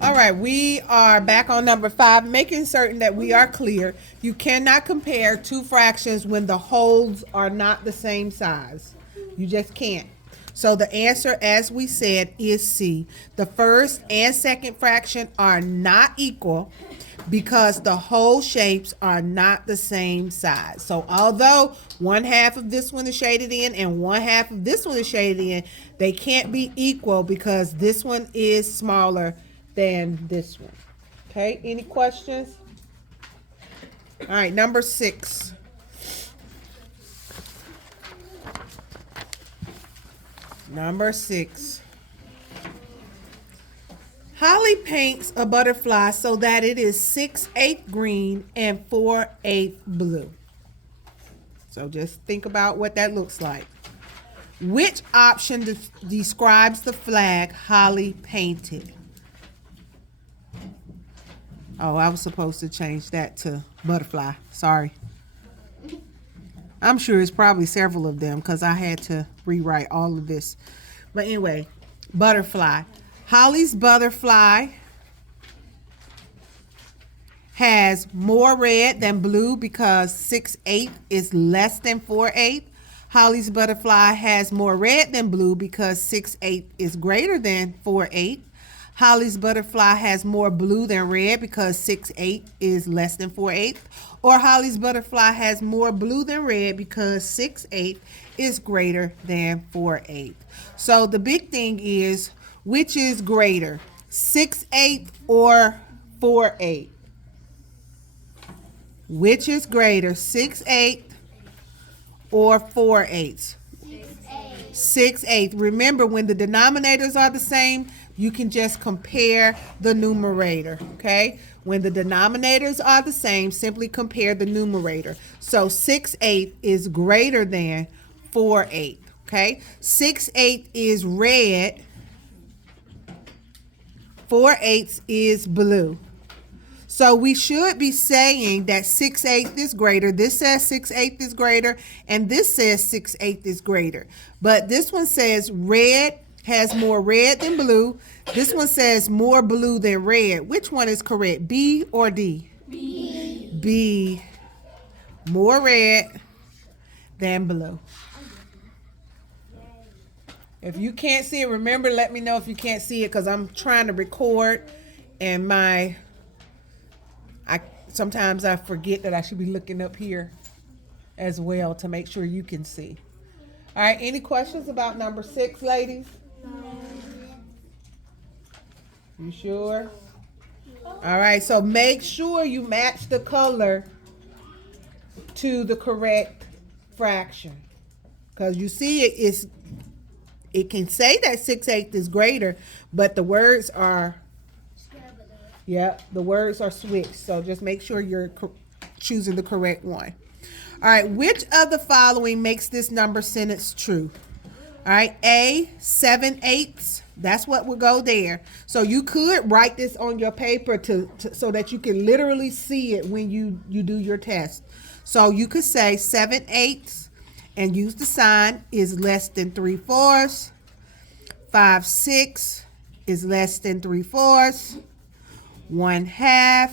All right, we are back on number 5, making certain that we are clear. You cannot compare two fractions when the wholes are not the same size. You just can't. So the answer, as we said, is C. The first and second fraction are not equal because the whole shapes are not the same size. So although one half of this one is shaded in and one half of this one is shaded in, they can't be equal because this one is smaller than this one. Okay, any questions? All right, number 6. Number 6. Holly paints a butterfly so that it is 6/8 green and 4/8 blue. So just think about what that looks like. Which option describes the flag Holly painted? Oh, I was supposed to change that to butterfly. Sorry. I'm sure it's probably several of them because I had to rewrite all of this. But anyway, butterfly. Holly's butterfly has more red than blue because 6/8 is less than 4/8. Holly's butterfly has more red than blue because 6/8 is greater than 4/8. Holly's butterfly has more blue than red because 6/8 is less than 4/8. Or Holly's butterfly has more blue than red because 6/8 is greater than 4/8. So the big thing is, which is greater, 6/8 or 4/8? Which is greater, 6/8 or 4/8? 6/8. Remember, when the denominators are the same, you can just compare the numerator, okay? When the denominators are the same, simply compare the numerator. So 6/8 is greater than 4/8, okay? 6/8 is red, 4/8 is blue. So we should be saying that 6/8 is greater. This says 6/8 is greater, and this says 6/8 is greater. But this one says red has more red than blue. This one says more blue than red. Which one is correct, B or D? B. B. More red than blue. If you can't see it, remember, let me know if you can't see it because I'm trying to record and sometimes I forget that I should be looking up here as well to make sure you can see. All right, any questions about number 6, ladies? You sure? All right, so make sure you match the color to the correct fraction. Because you see it can say that 6/8 is greater, but the words are, the words are switched. So just make sure you're choosing the correct one. All right, which of the following makes this number sentence true? All right, A, 7/8. That's what would go there. So you could write this on your paper so that you can literally see it when you do your test. So you could say 7/8 and use the sign is less than 3/4. 5/6 is less than 3/4. 1/2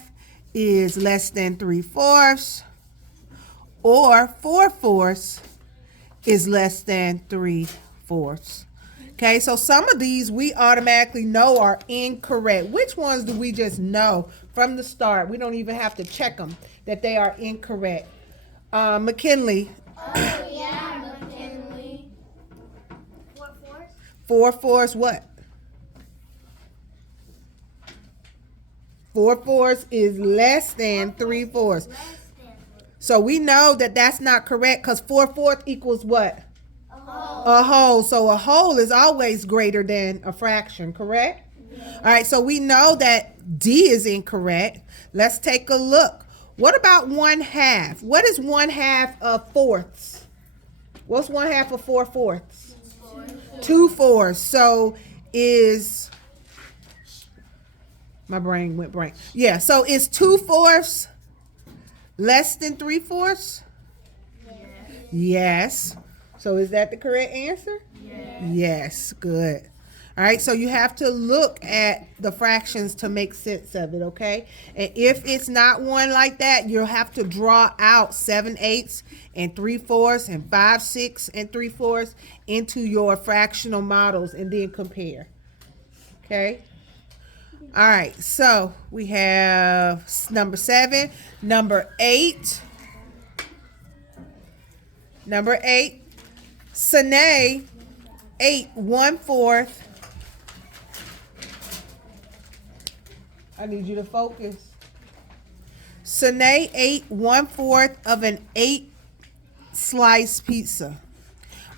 is less than 3/4. Or 4/4 is less than 3/4. Okay, so some of these we automatically know are incorrect. Which ones do we just know from the start? We don't even have to check them that they are incorrect. McKinley. Oh, yeah, McKinley. 4/4? 4/4 what? 4/4 is less than 3/4. So we know that that's not correct because 4/4 equals what? A whole. So a whole is always greater than a fraction, correct? Yeah. All right, so we know that D is incorrect. Let's take a look. What about 1/2? What is 1/2 of fourths? What's 1/2 of 4/4? 2/4. So is, my brain went blank. Yeah, so is 2/4 less than 3/4? Yes. So is that the correct answer? Yes. Yes, good. All right, so you have to look at the fractions to make sense of it, okay? And if it's not one like that, you'll have to draw out 7/8 and 3/4 and 5/6 and 3/4 into your fractional models and then compare. Okay? All right, so we have number 7, number 8. Number 8, Sine 8 1/4. I need you to focus. Sine ate 1/4 of an 8 slice pizza.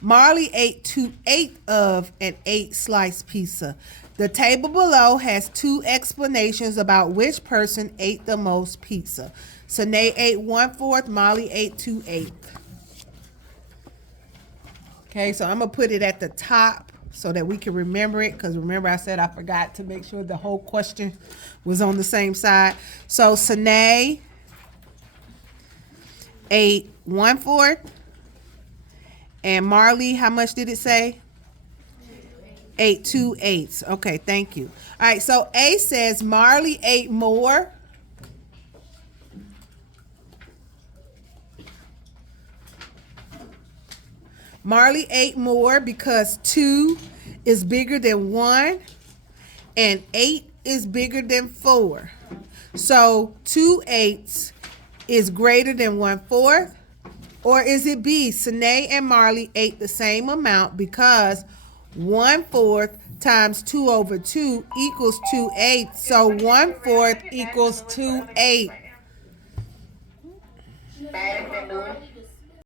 Marley ate 2/8 of an 8 slice pizza. The table below has 2 explanations about which person ate the most pizza. Sine ate 1/4, Marley ate 2/8. Okay, so I'm going to put it at the top so that we can remember it, because remember I said I forgot to make sure the whole question was on the same side. So Sine ate 1/4, and Marley, how much did it say? Ate 2/8. Okay, thank you. All right, so A says Marley ate more. Marley ate more because 2 is bigger than 1 and 8 is bigger than 4. So 2/8 is greater than 1/4. Or is it B, Sine and Marley ate the same amount because 1/4 times 2/2 equals 2/8. So 1/4 equals 2/8.